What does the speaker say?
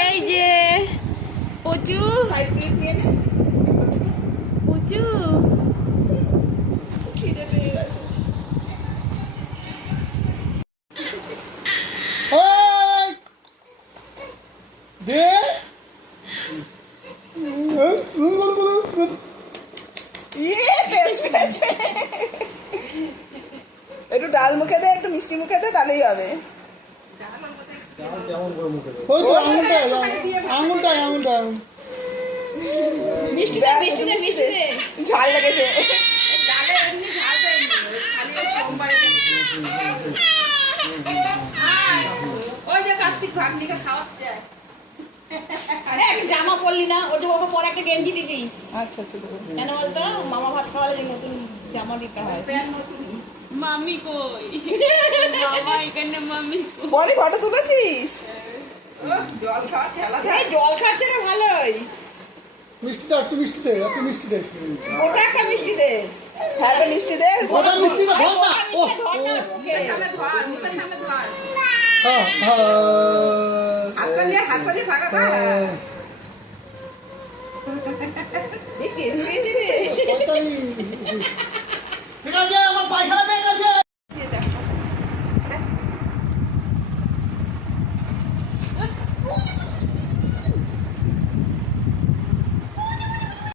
এই যে পুচু পুচু খিদে পেয়ে গেছে। একটু ডাল মুখে দে, একটু মিষ্টি মুখে দে, তাহলেই হবে। ঝাল লেগেছে। জামা পরলি না, ওটা ওকে পরে একটা গেঞ্জি দিবি। আচ্ছা আচ্ছা, কেন বলতো, মামা ভাত খাওয়ালে নতুন জামা দিতে হয়। মামি কই? মামা এখানে, মামি কই? বলি ফটো তুলেছিস? জল খাওয়া খেলা, জল খাচ্ছে না ভালোই। মিষ্টি দে, একটু মিষ্টি দে, একটু মিষ্টি দে। ওটা একটা মিষ্টি দে। হ্যাঁ, একটা মিষ্টি দে। ওটা মিষ্টি দে, ধর না। ও মুখের সামনে ধর, মুখের সামনে ধর। হ্যাঁ হাতটা দিয়ে ফাঁকা কর। দেখিস, ঠিক আছে, আমার পায়খানা